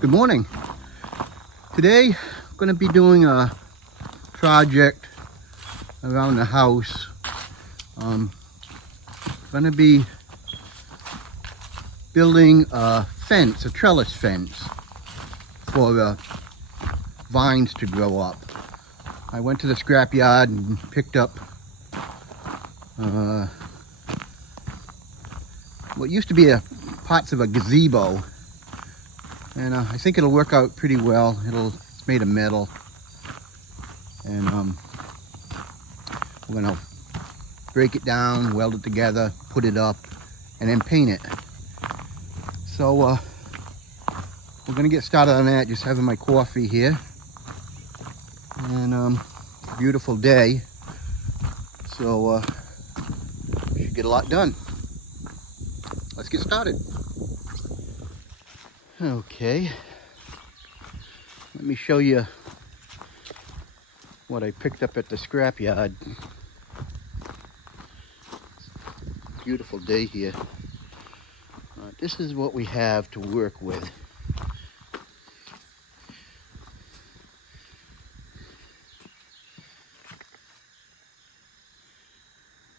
Good morning. Today I'm going to be doing a project around the house. I'm going to be building a fence, a trellis fence for the vines to grow up. I went to the scrapyard and picked up what used to be parts of a gazebo. And I think it'll work out pretty well. It's made of metal, and we're gonna break it down, weld it together, put it up, and then paint it. So we're gonna get started on that. Just having my coffee here, and beautiful day. So we should get a lot done. Let's get started. Okay, let me show you what I picked up at the scrapyard. Beautiful day here. This is what we have to work with.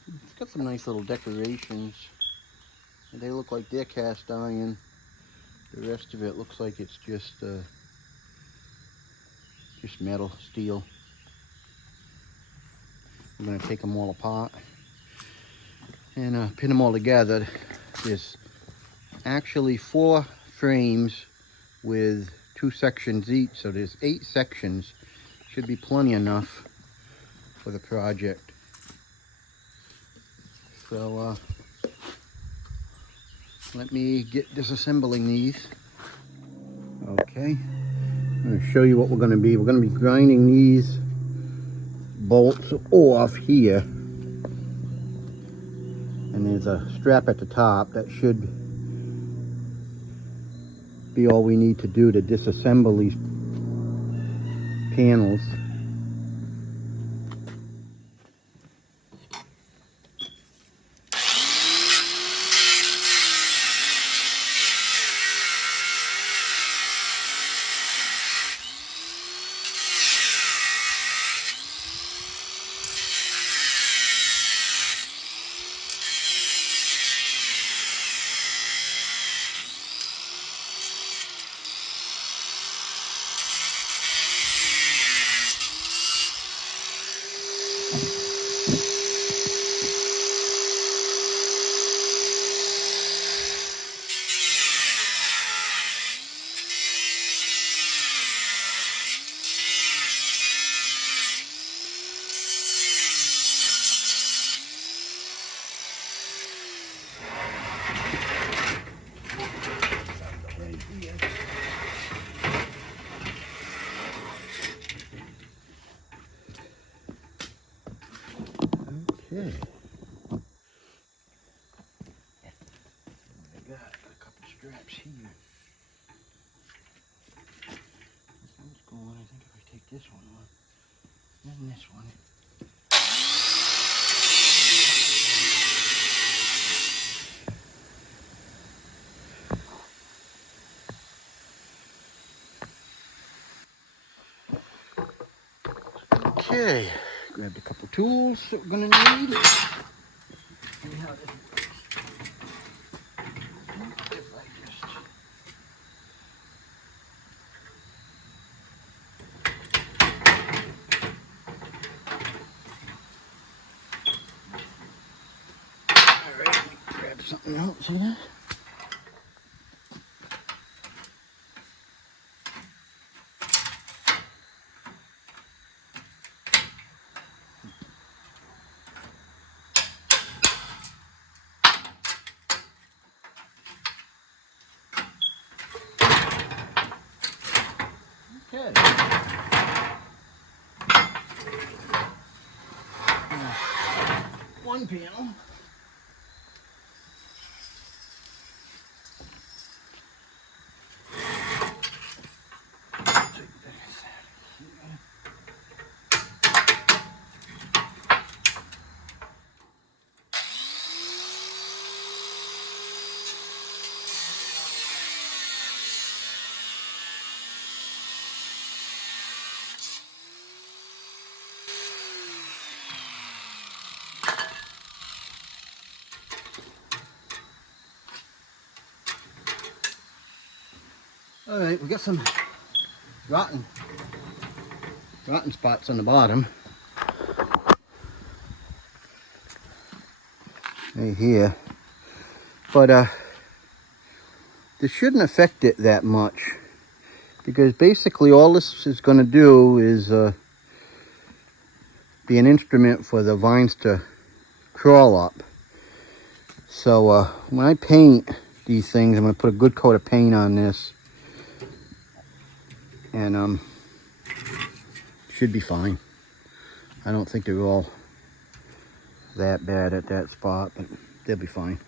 It's got some nice little decorations. They look like they're cast iron. The rest of it looks like it's just metal, steel. I'm going to take them all apart and pin them all together. There's actually 4 frames with 2 sections each, so there's 8 sections. Should be plenty enough for the project. So let me get disassembling these. Okay, I'm going to show you what we're going to be. We're going to be grinding these bolts off here. And there's a strap at the top that should be all we need to do to disassemble these panels. Okay. I got a couple straps here. This one's going. I think if I take this one off, then this one. Okay, grabbed a couple tools that we're gonna need. See how this works. If I just all right, grab something else here. Okay. One panel. All right, we got some rotten spots on the bottom. Right here. But this shouldn't affect it that much, because basically all this is going to do is be an instrument for the vines to crawl up. So when I paint these things, I'm going to put a good coat of paint on this, and should be fine. I don't think they're all that bad at that spot, but they'll be fine.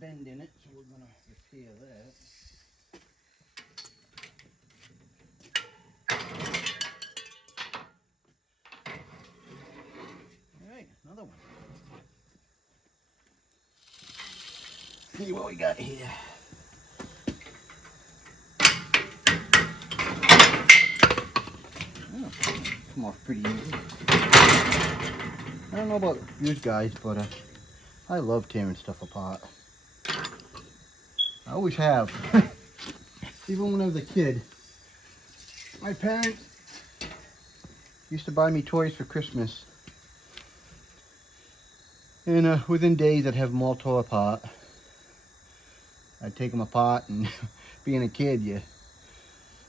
Bend in it, so we're going to repair that. All right, another one. See what we got here. Oh, come off pretty easy. I don't know about you guys, but I love tearing stuff apart. I always have. Even when I was a kid. My parents used to buy me toys for Christmas. And within days I'd have them all tore apart. I'd take them apart, and being a kid, you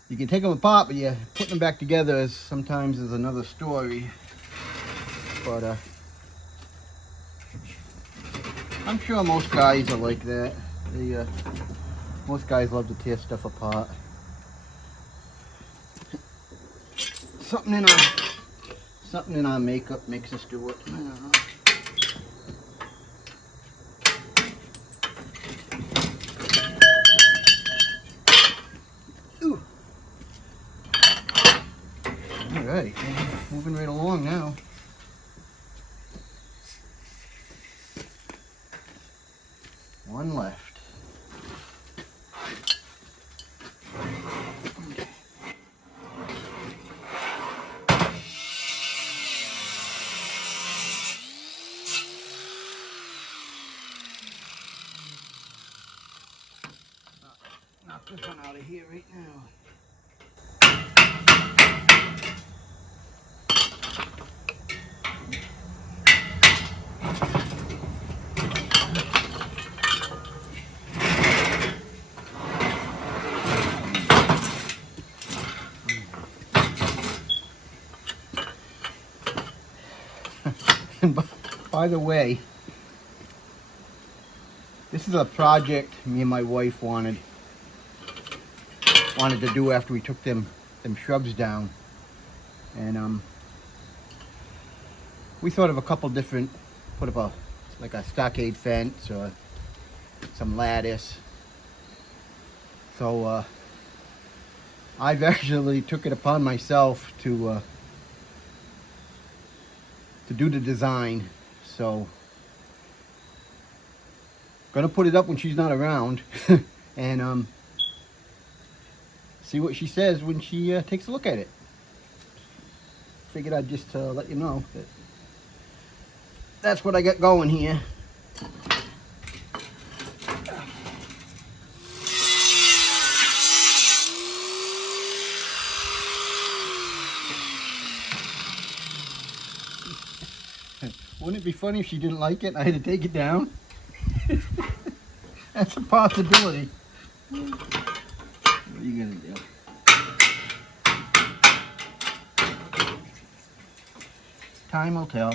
can take them apart, but yeah, putting them back together is sometimes another story. But I'm sure most guys are like that. Most guys love to tear stuff apart. Something in our makeup makes us do it. I don't know. Ooh. All right, moving right along now. One left. Knock this one out of here right now. And by the way, this is a project me and my wife wanted to do after we took them shrubs down. And we thought of a couple different, put up like a stockade fence or some lattice. So I've actually took it upon myself to do the design. So gonna put it up when she's not around and see what she says when she takes a look at it. Figured I'd just let you know that that's what I got going here. Wouldn't it be funny if she didn't like it and I had to take it down? That's a possibility. What are you gonna do? Time will tell.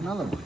Another one.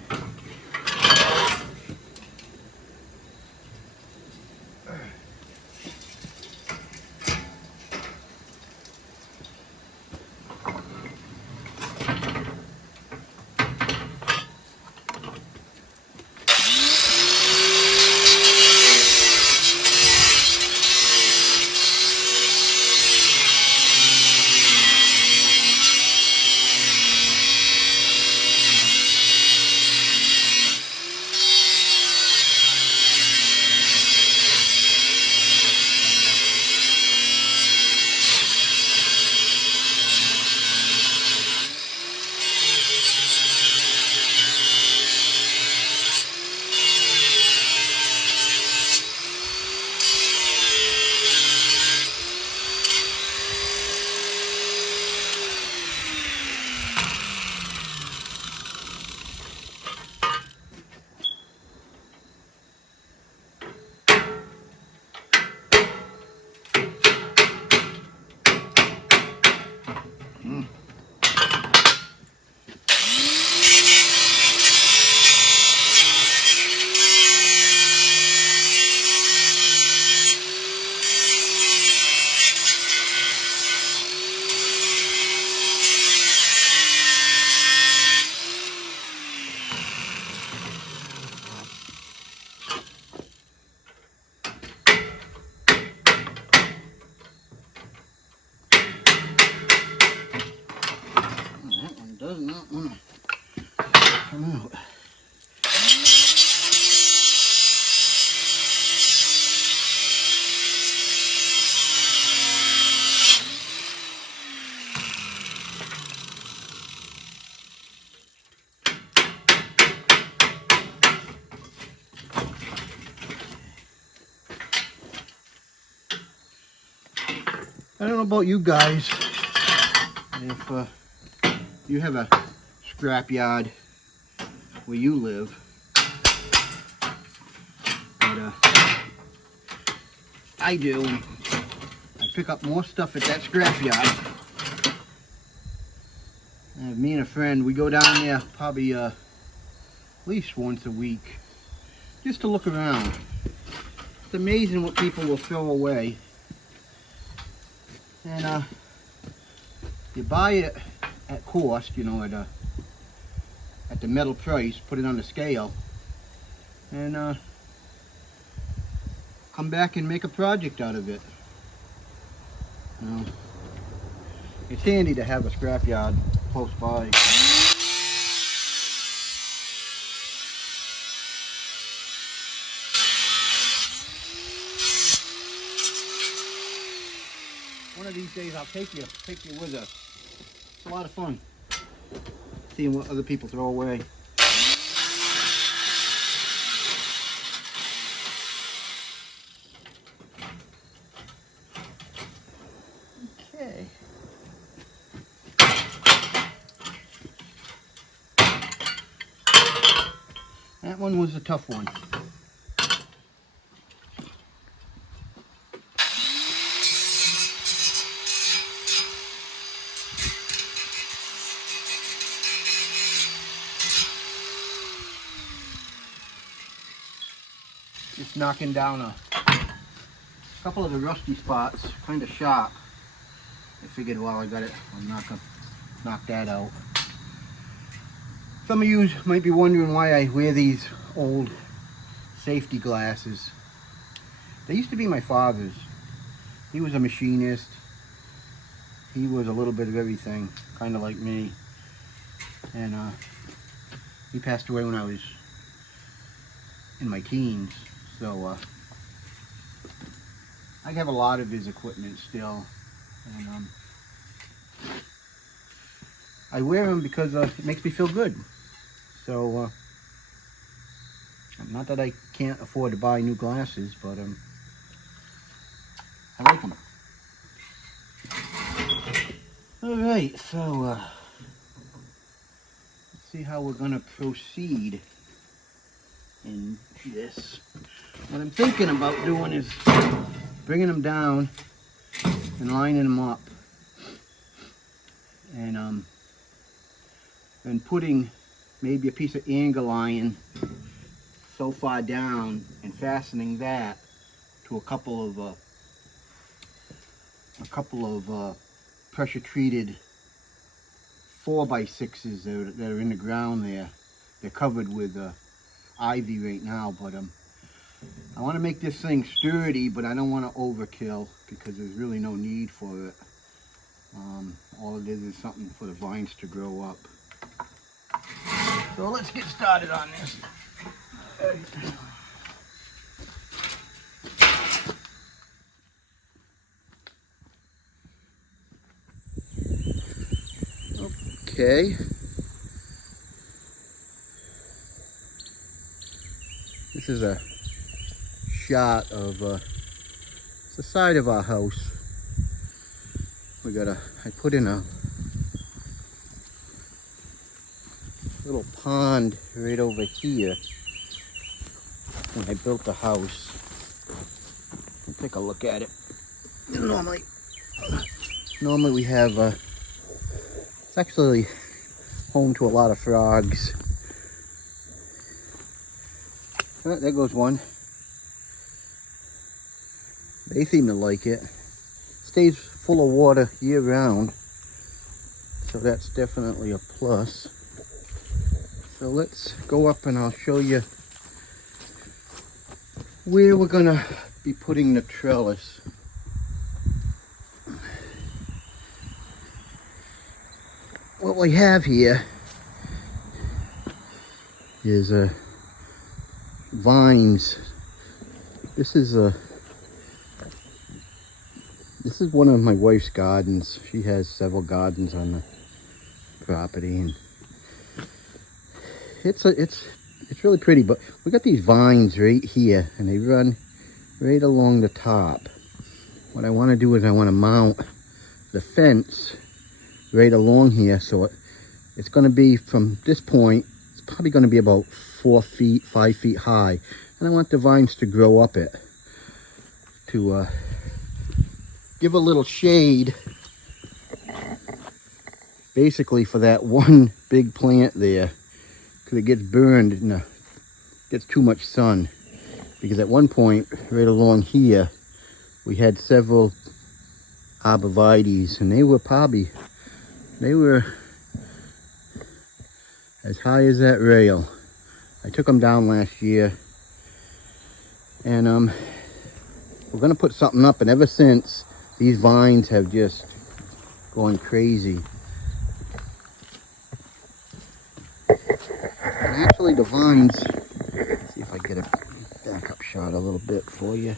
Does not want to come out. I don't know about you guys, if you have a scrap yard where you live, but I do. I pick up more stuff at that scrap yard. Me and a friend, we go down there probably at least once a week just to look around. It's amazing what people will throw away. And you buy it at cost, you know, at the metal price, put it on the scale, and come back and make a project out of it. You know, it's handy to have a scrapyard close by. One of these days I'll take you with us. It's a lot of fun seeing what other people throw away. Okay. That one was a tough one. Just knocking down a couple of the rusty spots, kind of sharp. I figured while I got it, I'm not gonna knock that out. Some of you might be wondering why I wear these old safety glasses. They used to be my father's. He was a machinist. He was a little bit of everything, kind of like me. And he passed away when I was in my teens. So I have a lot of his equipment still. And I wear them because it makes me feel good. So not that I can't afford to buy new glasses, but I like them. All right, so let's see how we're gonna proceed in this. What I'm thinking about doing is bringing them down and lining them up, and putting maybe a piece of angle iron so far down and fastening that to a couple of pressure treated 4x6s that are in the ground there. They're covered with ivy right now, but I want to make this thing sturdy, but I don't want to overkill because there's really no need for it. All it is something for the vines to grow up. So let's get started on this. Okay. This is a shot of the side of our house. I put in a little pond right over here when I built the house. We'll take a look at it. Normally we have, it's actually home to a lot of frogs. Oh, there goes one. They seem to like it. Stays full of water year round, so that's definitely a plus. So let's go up and I'll show you where we're gonna be putting the trellis. What we have here is vines. This is one of my wife's gardens. She has several gardens on the property, and it's really pretty. But we got these vines right here, and they run right along the top. What I want to do is I want to mount the fence right along here, so it's going to be from this point. It's probably going to be about 4 feet, 5 feet high, and I want the vines to grow up it to give a little shade, basically for that one big plant there, because it gets burned and gets too much sun. Because at one point, right along here, we had several arborvitaes, and they were as high as that rail. I took them down last year, and we're gonna put something up, and ever since, these vines have just gone crazy. And actually the vines, let's see if I get a backup shot a little bit for you.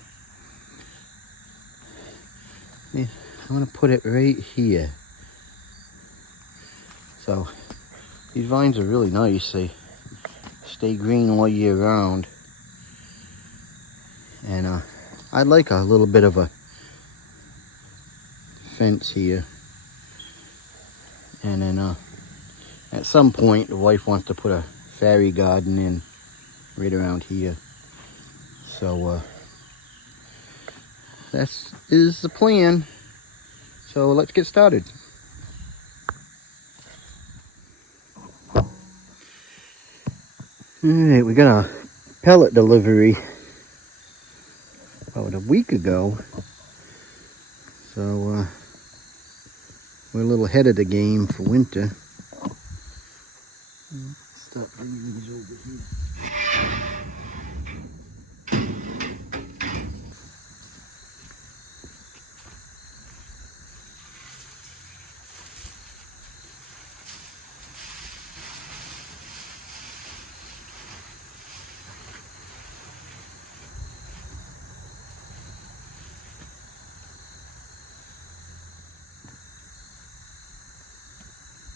Yeah, I'm gonna put it right here. So these vines are really nice. They stay green all year round. And I'd like a little bit of a fence here, and then at some point the wife wants to put a fairy garden in, right around here. So that is the plan. So let's get started. Alright, we got a pellet delivery about a week ago. So we're a little ahead of the game for winter. Stop bringing these over here.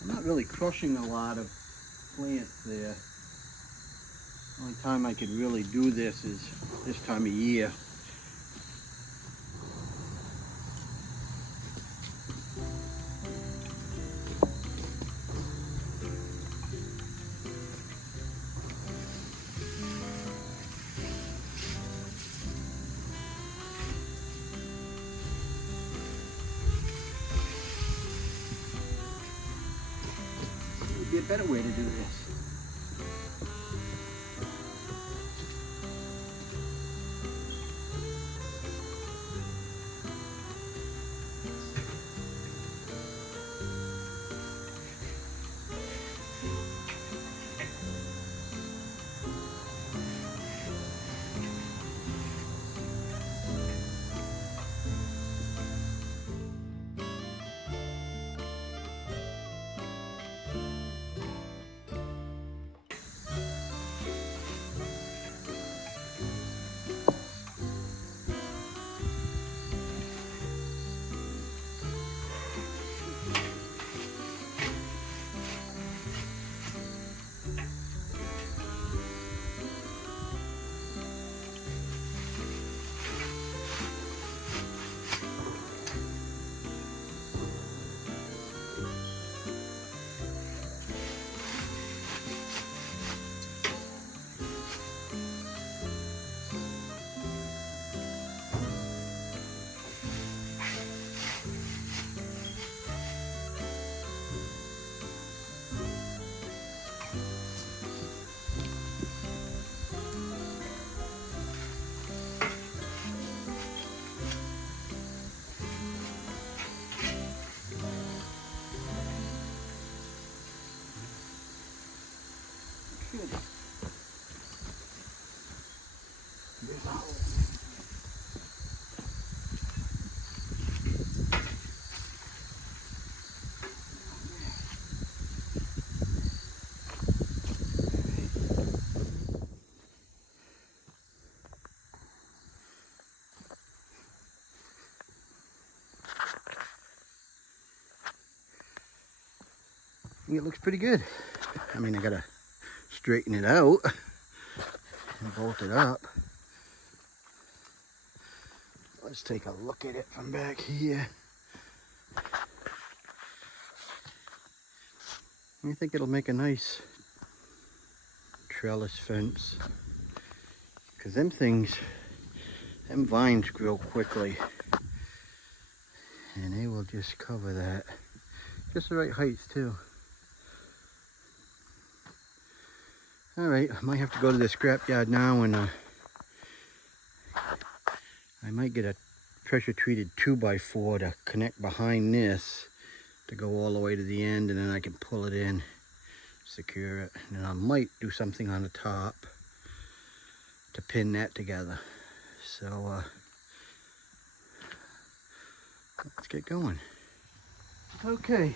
I'm not really crushing a lot of plants there. The only time I could really do this is this time of year. Would be a better way to do this. Good. There's a hole. It looks pretty good. I mean, I gotta straighten it out and bolt it up. Let's take a look at it from back here. I think it'll make a nice trellis fence, because them vines grow quickly, and they will just cover that. Just the right height too. All right, I might have to go to the scrapyard now, and I might get a pressure treated 2x4 to connect behind this to go all the way to the end, and then I can pull it in, secure it, and then I might do something on the top to pin that together. So let's get going. Okay.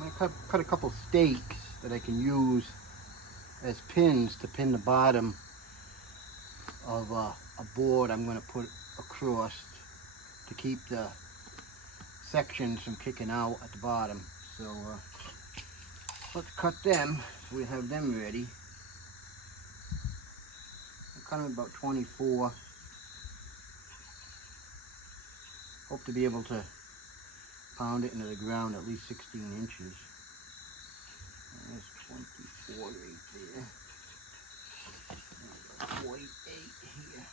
I'm going to cut a couple stakes that I can use as pins to pin the bottom of a board I'm going to put across to keep the sections from kicking out at the bottom. So let's cut them so we have them ready. I cut them about 24. Hope to be able to pound it into the ground at least 16 inches. There's 20. board right there. 48 here.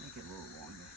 Make it a little longer.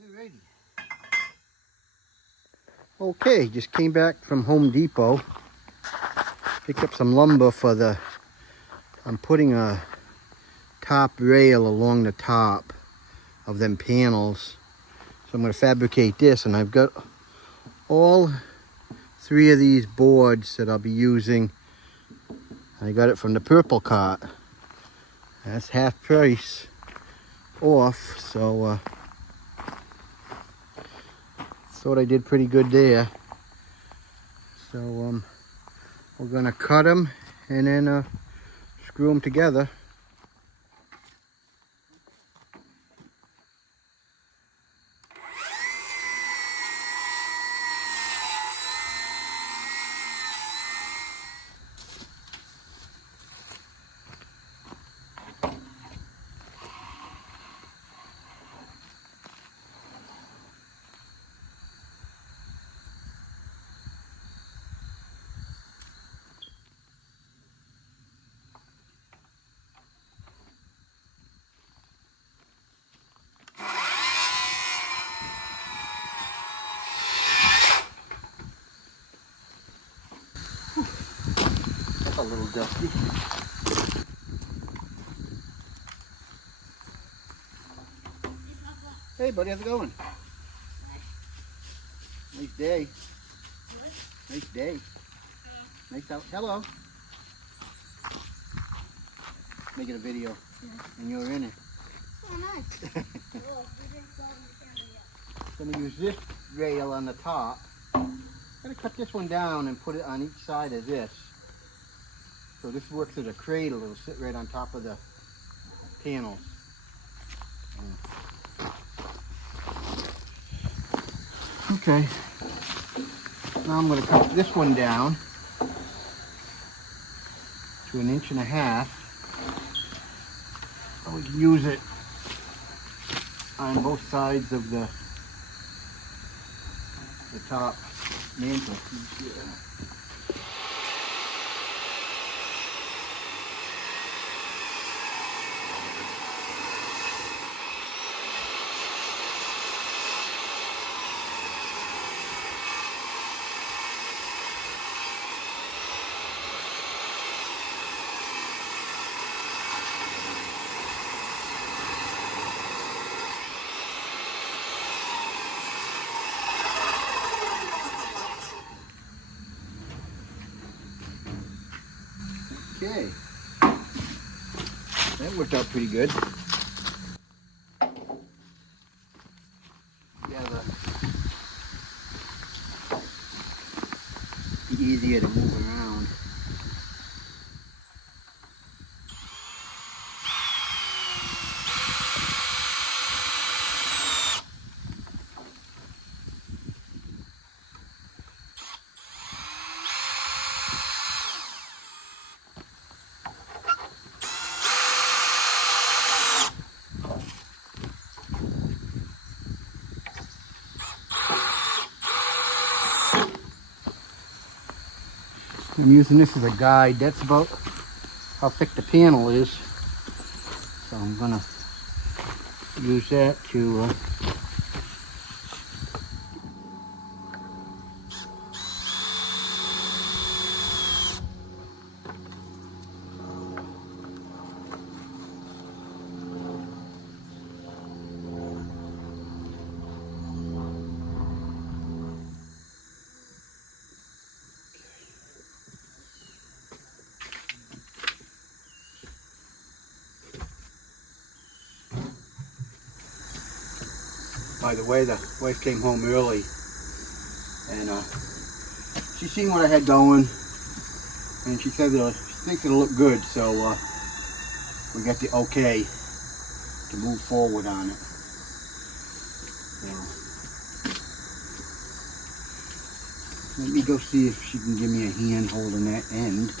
Alrighty. Okay, just came back from Home Depot. Picked up some lumber for the, I'm putting a top rail along the top of them panels. So I'm going to fabricate this, and I've got all 3 of these boards that I'll be using. I got it from the Purple Cart. That's half price off, so thought I did pretty good there. So we're gonna cut them and then screw them together. That's a little dusty. Hey buddy, how's it going? Nice day. What? Nice day. Nice out. Hello. Making a video. Yeah. And you're in it. Oh, nice. So I'm gonna use this rail on the top. I'm gonna cut this one down and put it on each side of this. So this works as a cradle. It'll sit right on top of the panels. Okay. Now I'm going to cut this one down to 1.5 inches. So we can use it on both sides of the top mantle piece here. Okay, that worked out pretty good. Yeah, be easier to move around. I'm using this as a guide. That's about how thick the panel is. So I'm gonna use that to By the way, the wife came home early, and she seen what I had going, and she said she thinks it'll look good, so we got the okay to move forward on it. So, let me go see if she can give me a hand holding that end.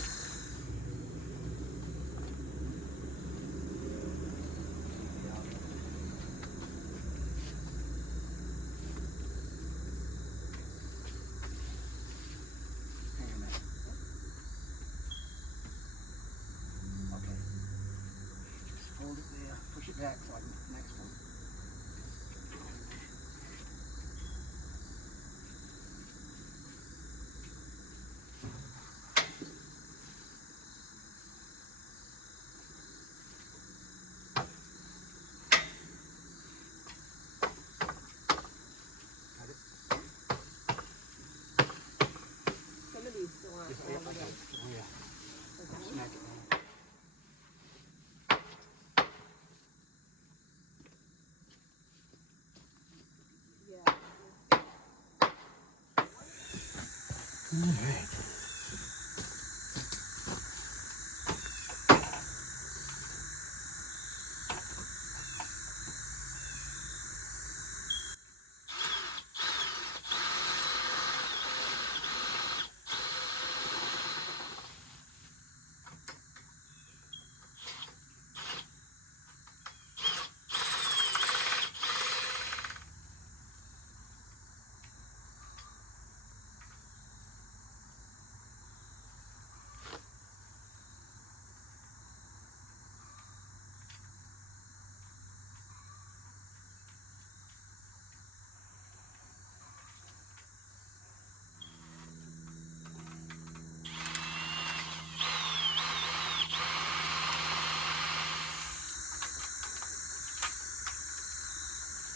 Hold it there, push it back so I can get the next one. Got it? Some of these still aren't all the way. Oh yeah. Okay. Smack it. Yeah. All right.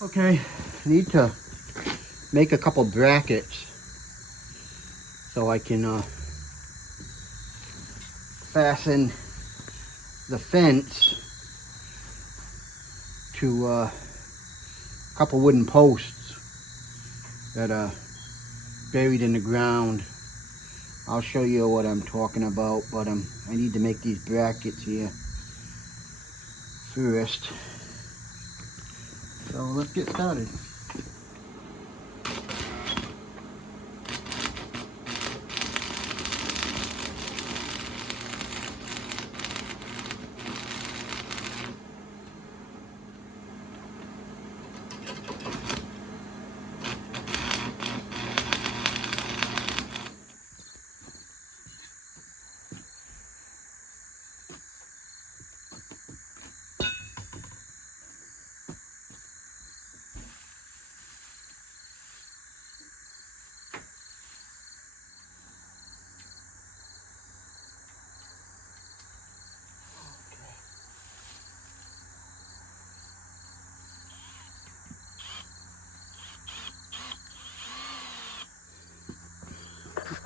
Okay, need to make a couple brackets so I can fasten the fence to a couple wooden posts that are buried in the ground. I'll show you what I'm talking about, but I need to make these brackets here first. So let's get started.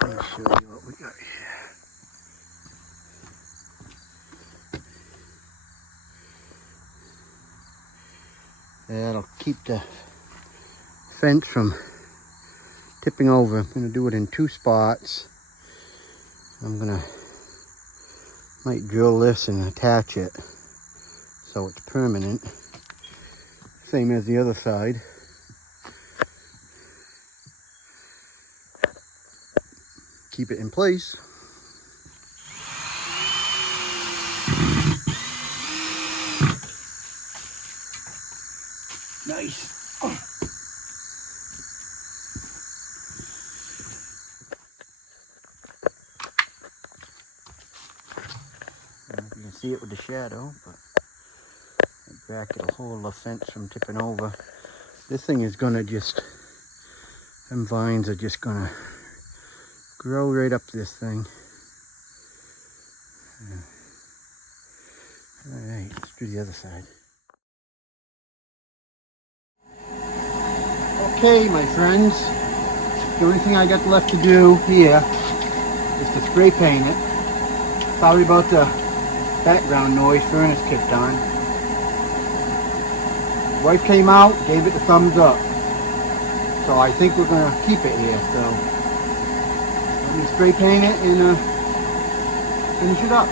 Let me show you what we got here. That'll keep the fence from tipping over. I'm going to do it in 2 spots. Might drill this and attach it so it's permanent. Same as the other side. Keep it in place. Nice. I don't know if you can see it with the shadow, but that bracket will hold the fence from tipping over. This thing is gonna just, them vines are just gonna grow right up this thing. All right, let's do the other side. Okay, my friends, the only thing I got left to do here is to spray paint it. Sorry about the background noise, furnace kicked on. Wife came out, gave it the thumbs up. So I think we're gonna keep it here. So let me spray paint it and finish it up.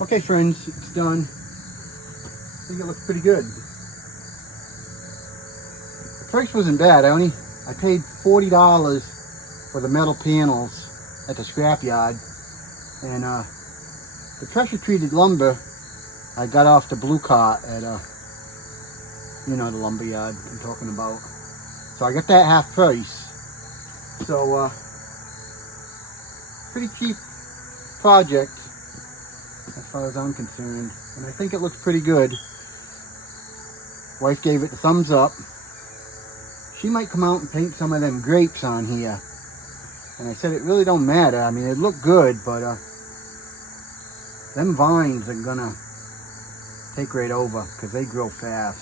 Okay friends, it's done. I think it looks pretty good. The price wasn't bad. I paid $40 for the metal panels at the scrapyard. And the pressure treated lumber I got off the blue cart at you know, the lumber yard I'm talking about. So I got that half price. So pretty cheap project as far as I'm concerned, and I think it looks pretty good. Wife gave it the thumbs up. She might come out and paint some of them grapes on here, and I said it really don't matter. I mean, it looked good, but them vines are gonna take right over because they grow fast.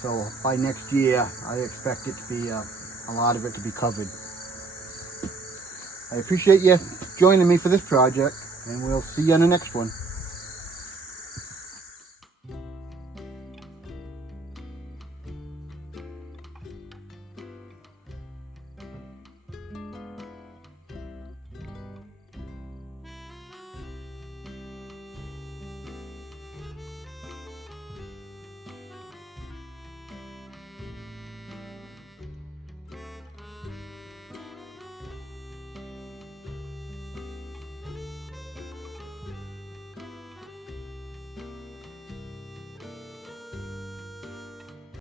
So by next year I expect it to be a lot of it to be covered. I appreciate you joining me for this project, and we'll see you on the next one.